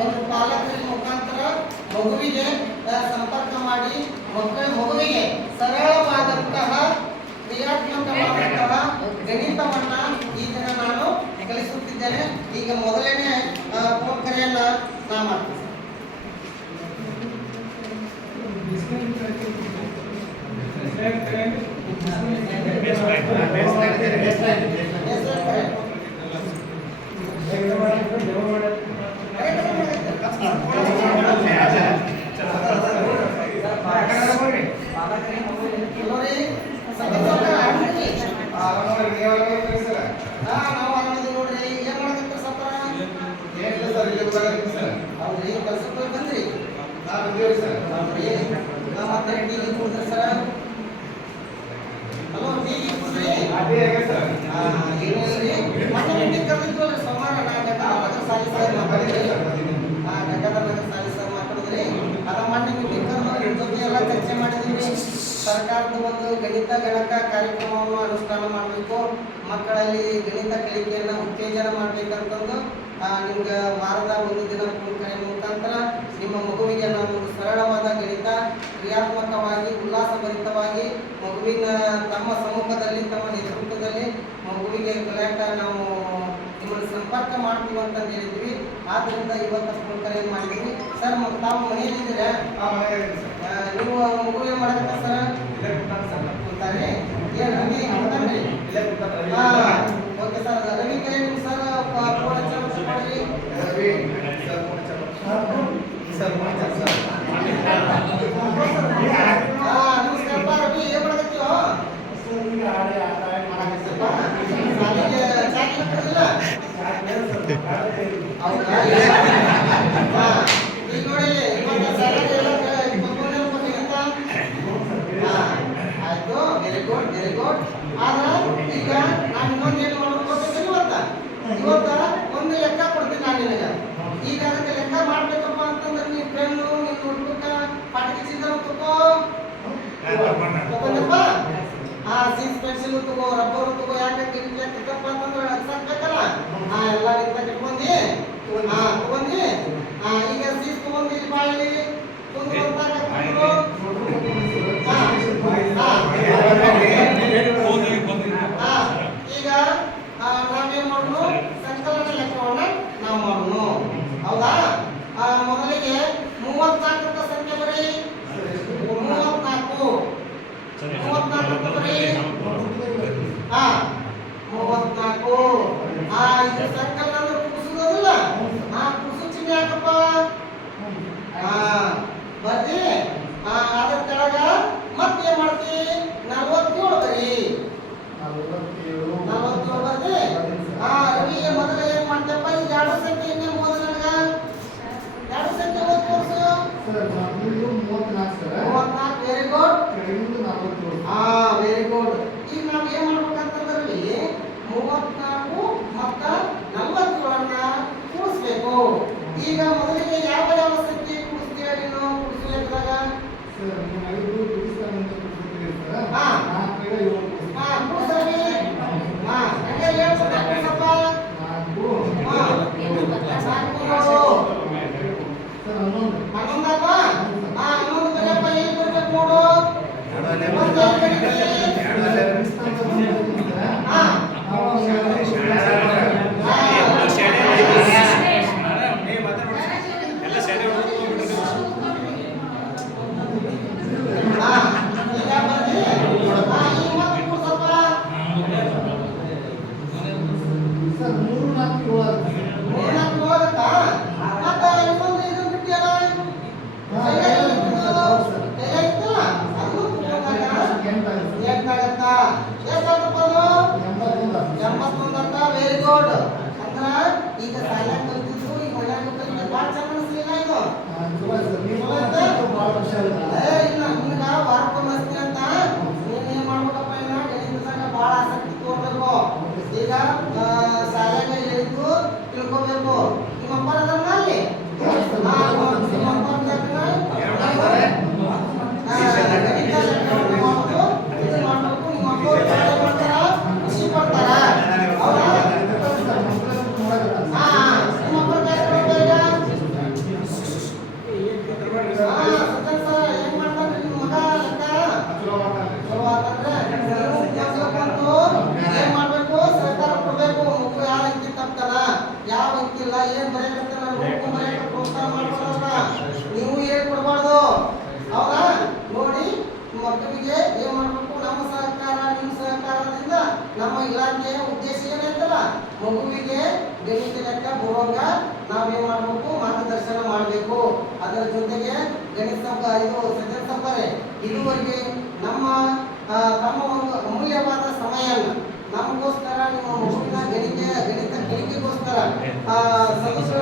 ಒಂದು ಪಾಲಕರ ಮುಖಾಂತರ ಮಗುವಿಗೆ ಸಂಪರ್ಕ ಮಾಡಿ ಮಗುವಿಗೆ ಸರಳವಾದಂತಹ ಕ್ರಿಯಾತ್ಮಕವಾದಂತಹ ಗಣಿತವನ್ನ ಈ ದಿನ ನಾನು ಕಲಿಸುತ್ತಿದ್ದೇನೆ. ಈಗ ಮೊದಲನೇ ಫೋನ್ ಕರೆಯನ್ನ ನಾ ಮಾಡ್ತೀನಿ. ಚರ್ಚೆ ಮಾಡಿದ್ದೀವಿ. ಸರ್ಕಾರದ ಒಂದು ಗಣಿತ ಗಣಕ ಕಾರ್ಯಕ್ರಮವನ್ನು ಅನುಷ್ಠಾನ ಮಾಡಬೇಕು, ಮಕ್ಕಳಲ್ಲಿ ಗಣಿತ ಕಲಿಕೆಯನ್ನು ಉತ್ತೇಜನ ಮಾಡಬೇಕಂತಂದು ನಿಮ್ಗೆ ವಾರದ ಒಂದು ದಿನ ಫೋನ್ ಕರೆ ಮುಖಾಂತರ ನಿಮ್ಮ ಮಗುವಿಗೆ ನಾವು ಸರಳವಾದ ಗಣಿತ ಕ್ರಿಯಾತ್ಮಕವಾಗಿ ಉಲ್ಲಾಸಭರಿತವಾಗಿ ಮಗುವಿನ ತಮ್ಮ ಸಮ್ಮುಖದಲ್ಲಿ ತಮ್ಮ ನೇತೃತ್ವದಲ್ಲಿ ಮಗುವಿಗೆ ಕಲಿಯಾಕ ನಾವು ನಿಮ್ಮನ್ನು ಸಂಪರ್ಕ ಮಾಡ್ತೀವಿ ಅಂತ ಹೇಳಿದ್ವಿ. ಆದ್ದರಿಂದ ಇವತ್ತು ಫೋನ್ ಕರೆ ಮಾಡಿದ್ವಿ. ಸರ್ ತಾವು ಮನೆಯಲ್ಲಿದ್ದೀರಾ? ನೀವು ಮಗುವಿಗೆ ಮಾಡಬೇಕ ಸರ್? ಕೂತಾರೆ ಏನು ರವಿ ಮಾಡ್ತಾನ್ರಿ? ಓಕೆ ಸರ್, ರವಿ ಕರೆ ನೀವು ಸರ್ ಫೋನ್ ಹಚ್ಚಿ ನಮಸ್ಕಾರಪ್ಪ ರವಿ, ಏನ್ ಮಾಡಕತ್ತೀವ? ಈಗ ನೋಡಿ ಆಯ್ತು, ವೆರಿ ಗುಡ್ ವೆರಿ ಗುಡ್. ಆದ್ರೆ ಈಗ ನಾನು ಇನ್ನೊಂದು ಏನು ಮಾಡ್ಕೊಡ್ತೀನಿ ಇವತ್ತ ಒಂದು ಲೆಕ್ಕ ಕೊಡ್ತೀನಿ ನಾನು ನಿನಗೆ. ಈಗ ಅದಕ್ಕೆ ಲೆಕ್ಕ ಮಾಡ್ಬೇಕಪ್ಪ ಅಂತಂದ್ರೆ ನೀ ಪೆನ್ನು ನಿನ್ನ ನೋಟ್ಬುಕ್ ಪಾಟಿಗೆ ಚಿತ್ರ ತಗೊಂಡಪ್ಪ, ಸೀಸ್ ಪೆನ್ಸಿಲ್ ತಗೋ, ರಬ್ಬರ್ ತಗೋ. ಯಾಕೆ ಲೆಕ್ಕಪ್ಪ ಅಂತಂದ್ರೆ ಅನ್ಸಕ್ಬೇಕಲ್ಲ. ಎಲ್ಲ ಲೆಕ್ಕ ಇಟ್ಕೊಂಡಿ ತಗೊಂಡಿ. ಈಗ ಸೀಸ್ ತಗೊಂಡು ಇಲ್ಲಿ ಬಾಳಿ ಈಗ ನಾವೇನ್ ಮಾಡೋಣ, ಸಂಕಲನ ಲೆಕ್ಕವನ್ನ ನಾವು ಮಾಡೋಣ. ಹೌದಾ? ಮೊದಲಿಗೆ 34 ಸಂಖ್ಯೆ ಬರೀ. 34 ಬರೀ. 34 ಇದು ಸಂಕಲನ ಅಂದ್ರೆ ಕುಸುದಲ್ಲ. ಕುಸು ಚಿಹ್ನೆ ಹಾಕಪ್ಪ. ಬರ್ದಿ. ಅದ್ರ ಕೆಳಗ ಮತ್ತೆ ಏನ್ ಮಾಡ್ತಿ? 47 ಬರೀ. 47 ಬರ್ದಿ. ರವಿ ಮೊದಲ ಏನ್ ಮಾಡ್ತಪ್ಪ? ಈಗ 2 ಸಂಖ್ಯೆ ಇನ್ನೇ ಓದ ನನಗ. 2 ಸಂಖ್ಯೆ ಓದ್ ತೋರ್ಸು. 34 ವೆರಿ ಗುಡ್. Very good. ಈಗ ನಾವು ಏನ್ ಮಾಡ್ಬೇಕಂತಂದ್ರೆ 34 ಮತ್ತ 47 ಕೂಡಿಸ್ಬೇಕು. ಈಗ ಮೊದಲಿಗೆ ಯಾವ ಯಾವ ಸಂಖ್ಯೆ ಕೂಡಿಸ್ತೀಯ ನೀನು ಕೂಡಿಸು ಲೆಕ್ಕದಾಗ? ಕೂಡಿಸರಿ. ಹಂಗೆ ಹೇಳ್ಬಿಟ್ಟ ಕೂಡಿಸಪ್ಪ. 11 11 ಬರೆಯಪ್ಪ. ಎಲ್ಲಿ ಬರ್ಬೇಕು ನೋಡು. ಈಗ ಬರ್ದಿ. ಬರೆಯಕತ್ತ ನಾನು ನೋಡ್ಕೊಂಡು ಬರೆಯಕ್ಕೆ ಪ್ರೋತ್ಸಾಹ ಮಾಡ್ಕೊಳ್ಳೋಣ. ನೀವು ಹೇಳ್ಕೊಡ್ಬಾರ್ದು. ಹೌದಾ? ನೋಡಿ ಮಕ್ಕಳಿಗೆ ಏನ್ ಮಾಡ್ಬೇಕು, ನಮ್ಮ ಸಹಕಾರ ನಿಮ್ಮ ಸಹಕಾರದಿಂದ ನಮ್ಮ ಇಲಾಖೆಯ ಉದ್ದೇಶ ಏನೈತಲ್ಲ, ಮಗುವಿಗೆ ಗಣಿತ ಲೆಕ್ಕ ಬರುವಾಗ ನಾವೇನ್ ಮಾಡ್ಬೇಕು, ಮಾರ್ಗದರ್ಶನ ಮಾಡಬೇಕು. ಅದರ ಜೊತೆಗೆ ಗಣಿತ ಇದು ಸಜ್ಜನ ಸಂಪರೆ ಇದುವರೆಗೆ ನಮ್ಮ ತಮ್ಮ ಒಂದು ಅಮೂಲ್ಯವಾದ ಸಮಯವನ್ನು ನಮಗೋಸ್ಕರ ನಿಮ್ಮ ಮಗುವಿನ ಗಣಿತ ಕಲಿಕೆಗೋಸ್ಕರ ಸದಸ್ಯರು